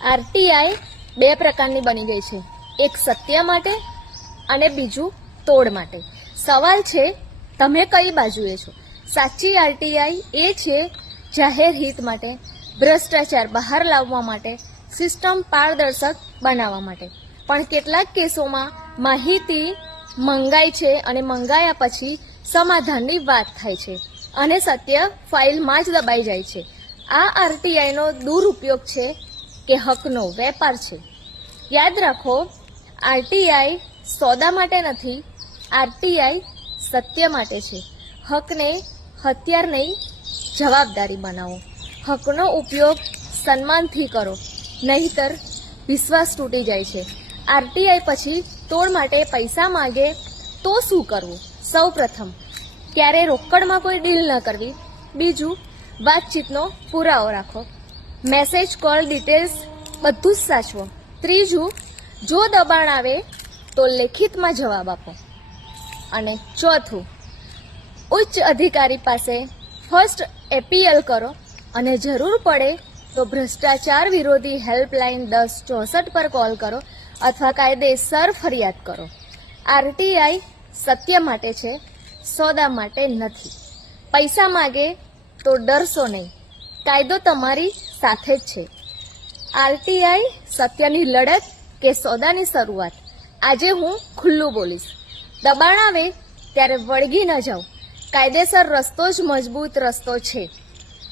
RTI બે પ્રકારની બની ગઈ છે, એક સત્ય માટે અને બીજું તોડ માટે. સવાલ છે તમે કઈ બાજુએ છો? સાચી આરટીઆઈ એ છે જાહેર હિત માટે, ભ્રષ્ટાચાર બહાર લાવવા માટે, સિસ્ટમ પારદર્શક બનાવવા માટે. પણ કેટલાક કેસોમાં માહિતી મંગાય છે અને મંગાયા પછી સમાધાનની વાત થાય છે અને સત્ય ફાઇલમાં જ દબાઈ જાય છે. આ આરટીઆઈનો દુરુપયોગ છે કે હકનો વેપાર છે. યાદ રાખો, આરટીઆઈ સોદા માટે નથી, આરટીઆઈ સત્ય માટે છે. હકને હથિયાર નહીં, જવાબદારી બનાવો. હકનો ઉપયોગ સન્માનથી કરો, નહીતર વિશ્વાસ તૂટી જાય છે. આરટીઆઈ પછી તોડ માટે પૈસા માંગે તો શું કરવું? સૌ પ્રથમ, ક્યારે રોકડમાં કોઈ ડીલ ન કરવી. બીજું, વાતચીતનો પુરાવો રાખો, મેસેજ, કોલ ડિટેલ્સ બધું જ સાચવો. ત્રીજું, જો દબાણ આવે તો લેખિતમાં જવાબ આપો. અને ચોથું, ઉચ્ચ અધિકારી પાસે ફર્સ્ટ એપીએલ કરો અને જરૂર પડે તો ભ્રષ્ટાચાર વિરોધી હેલ્પલાઇન 1064 પર કોલ કરો અથવા કાયદેસર ફરિયાદ કરો. આરટીઆઈ સત્ય માટે છે, સોદા માટે નથી. પૈસા માગે તો ડરશો નહીં, કાયદો તમારી સાથે જ છે. આરટીઆઈ સત્યની લડત કે સોદાની શરૂઆત? આજે હું ખુલ્લું બોલીશ. દબાણ આવે ત્યારે વળગી ન જાઓ. કાયદેસર રસ્તો જ મજબૂત રસ્તો છે.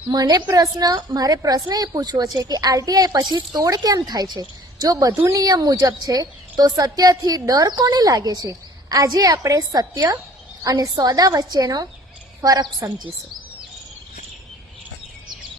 મારે પ્રશ્ન એ પૂછવો છે કે આરટીઆઈ પછી તોડ કેમ થાય છે? જો બધું નિયમ મુજબ છે તો સત્યથી ડર કોને લાગે છે? આજે આપણે સત્ય અને સોદા વચ્ચેનો ફરક સમજીશું.